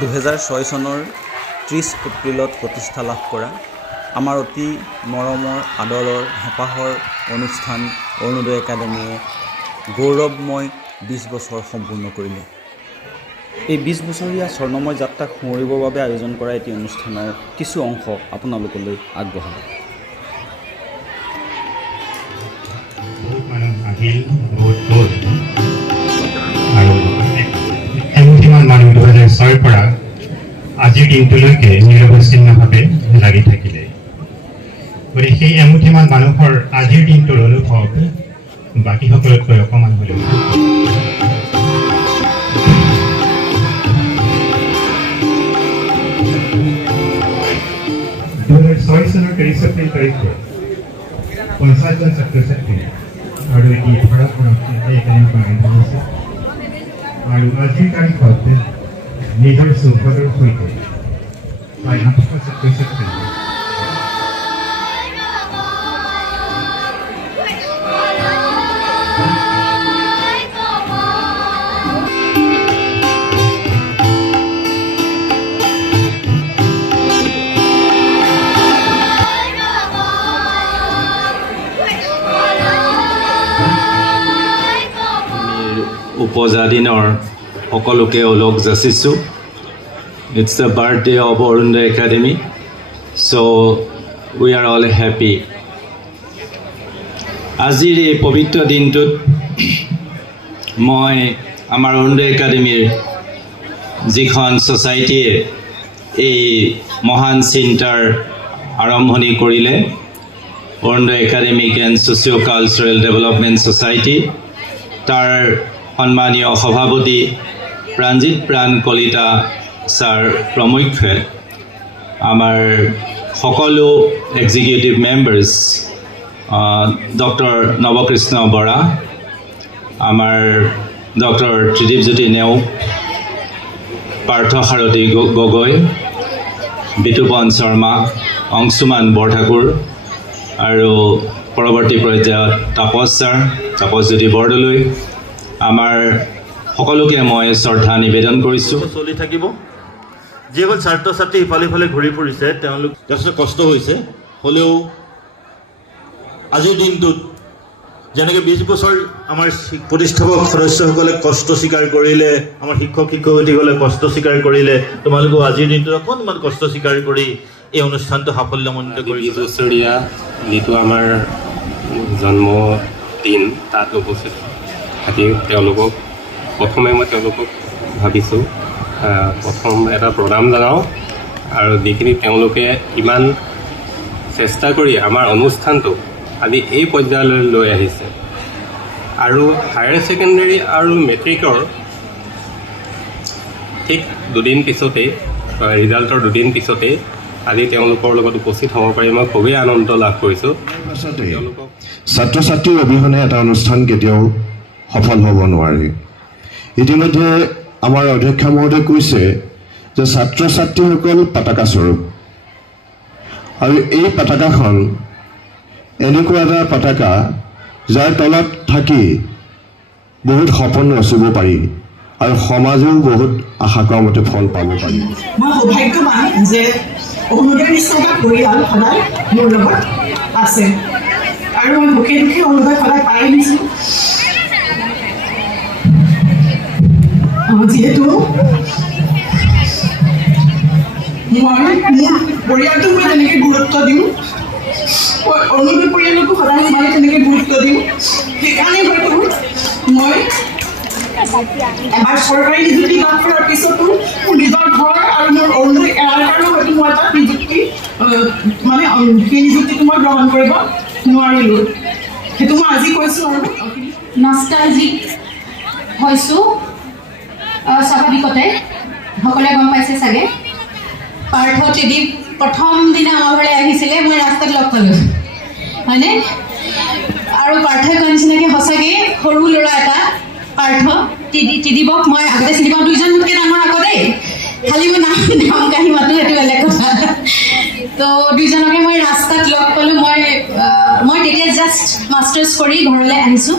2006 চনৰ 30 এপ্ৰিলত প্ৰতিষ্ঠা লাভ কৰা আমাৰ অতি মৰমৰ আদৰৰ হেঁপাহৰ অনুষ্ঠান অৰুণোদয় একাডেমীয়ে গৌৰৱময় 20 বছৰ সম্পূৰ্ণ কৰিলে। এই 20 বছৰীয়া স্বৰ্ণময় যাত্ৰাক সুঁৱৰিবৰ বাবে আয়োজন কৰা এটি অনুষ্ঠানৰ কিছু অংশ আপোনালোকলৈ আগবঢ়ালোঁ। মানুহ 2006 পৰা আজিৰ দিনটোলৈকে নিৰৱচ্ছিন্নভাৱে লাগি থাকিলে। গতিকে সেই এমুঠিমান মানুহৰ আজিৰ দিনটোৰ অনুভৱ বাকীসকলতকৈ অকণমান হ'লেও 2006 চনৰ 30 এপ্ৰিল তাৰিখে 50জন ছাত্ৰ ছাত্ৰী আৰু এটি ভাৰতবৰ্ষত একাডেমীখন আৰম্ভ হৈছে আৰু আজিৰ তাৰিখত নিজৰ চৌহদৰ সৈতে প্ৰায় 800 ছাত্ৰ ছাত্ৰী উপজা দিনৰ সকলোকে ওলগ যাচিছোঁ। It's the birthday of Arunodaya Academy, so we are all happy. আজিৰ এই পবিত্ৰ দিনটোত মই আমাৰ অৰুণোদয় একাডেমীৰ যিখন ছ'চাইটিয়ে এই মহান চিন্তাৰ আৰম্ভণি কৰিলে, Arunoday academic and socio' cultural development society, তাৰ সন্মানীয় সভাপতি প্ৰাণজিৎ প্ৰাণ কলিতা ছাৰ প্ৰমুখ্যে আমাৰ সকলো executive members, doctor Nabakrishna Bora, আমাৰ ডক্টৰ ত্ৰিদীপজ্যোতি নেওগ, পাৰ্থ সাৰথী গগৈ, বিতুপন শৰ্মা, অংশুমান বৰঠাকুৰ আৰু পৰৱৰ্তী পৰ্যায়ত তাপস ছাৰ, তাপসজ্যোতি বৰদলৈ, আমাৰ সকলোকে মই শ্ৰদ্ধা নিবেদন কৰিছোঁ। চলি থাকিব। যিসকল ছাত্ৰ ছাত্ৰী ইফালে ইফালে ঘূৰি ফুৰিছে তেওঁলোক যথেষ্ট কষ্ট হৈছে, হ'লেও আজিৰ দিনটোত যেনেকৈ 20 বছৰ আমাৰ প্ৰতিষ্ঠাপক সদস্যসকলে কষ্ট স্বীকাৰ কৰিলে, আমাৰ শিক্ষক শিক্ষয়িত্ৰীসকলে কষ্ট স্বীকাৰ কৰিলে, তোমালোকেও আজিৰ দিনটোত অকণমান কষ্ট স্বীকাৰ কৰি এই অনুষ্ঠানটো সাফল্যমণ্ডিত কৰি 20 বছৰীয়া যিটো আমাৰ জন্মদিন তাত উপস্থিত থাকি তেওঁলোকক প্ৰথমে মই তেওঁলোকক ভাবিছোঁ প্ৰথম এটা প্ৰণাম জনাওঁ, আৰু যিখিনি তেওঁলোকে ইমান চেষ্টা কৰি আমাৰ অনুষ্ঠানটো আজি এই পৰ্যায়লৈ লৈ আহিছে, আৰু হায়াৰ ছেকেণ্ডেৰী আৰু মেট্ৰিকৰ ঠিক দুদিন পিছতেই, ৰিজাল্টৰ দুদিন পিছতেই আজি তেওঁলোকৰ লগত উপস্থিত হ'ব পাৰি মই খুবেই আনন্দ লাভ কৰিছোঁ। ছাত্ৰ ছাত্ৰীৰ অবিহনে এটা অনুষ্ঠান কেতিয়াও সফল হ'ব নোৱাৰে। ইতিমধ্যে আমাৰ অধ্যক্ষ মহোদয়ে কৈছে যে ছাত্ৰ ছাত্ৰীসকল পতাকা স্বৰূপ, আৰু এই পতাকাখন এনেকুৱা এটা পতাকা যাৰ তলত থাকি বহুত সপোন ৰচিব পাৰি আৰু সমাজেও বহুত আশা কৰা মতে ফল পাব পাৰি। মই সৌভাগ্যৱান যে অৰুণোদয় নিচিনা পৰিয়াল সদায় মোৰ লগত আছে, আৰু মই সুখে দুখে অৰুণোদয় সদায় পাই আহিছোঁ। যিহেতু মই মোৰ পৰিয়ালটোক মই তেনেকৈ গুৰুত্ব দিওঁ, অৰুণোদয় পৰিয়ালকো সদায় মই তেনেকৈ গুৰুত্ব দিওঁ, সেইকাৰণে হয়তো মই এবাৰ চৰকাৰী নিযুক্তি লাভ কৰাৰ পিছতো মোৰ নিজৰ ঘৰ আৰু মোৰ অৰুণোদয় এৰাৰ কাৰণেও হয়তো মই এটা নিযুক্তি সেই নিযুক্তিটো মই গ্ৰহণ কৰিব নোৱাৰিলোঁ। সেইটো মই আজি কৈছোঁ। আৰু নষ্টালজিক হৈছোঁ স্বাভাৱিকতে, সকলোৱে গম পাইছে চাগে। পাৰ্থ ত্ৰিদীপ প্ৰথম দিনা আমাৰ ঘৰলৈ আহিছিলে, মই ৰাস্তাত লগ পালোঁ হয়নে, আৰু পাৰ্থই কোৱা নিচিনাকৈ সঁচাকৈ সৰু ল'ৰা এটা পাৰ্থ ত্ৰিদীপক মই আগতে চিনি পাওঁ, দুইজন মোতকৈ ডাঙৰ আগতেই, খালি মই নাম কাঢ়ি মাতোঁ, সেইটো বেলেগ কথা। তো দুইজনকে মই ৰাস্তাত লগ পালোঁ। মই তেতিয়া জাষ্ট মাষ্টাৰ্ছ কৰি ঘৰলৈ আহিছোঁ।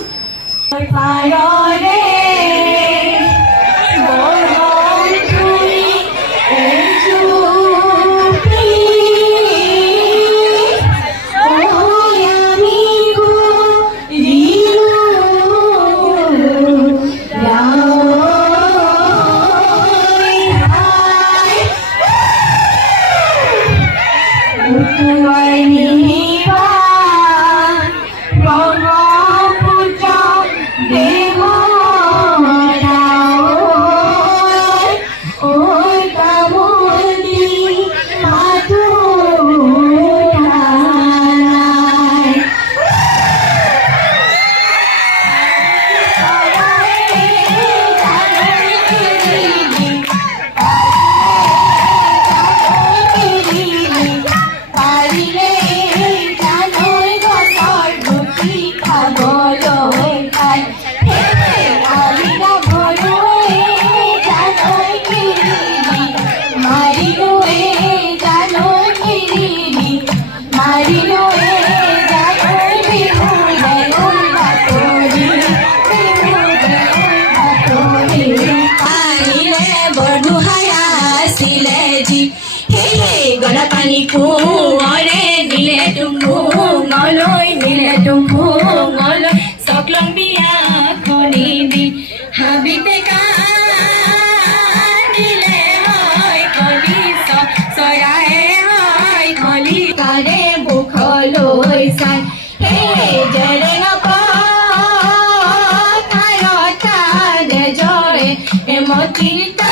গীতা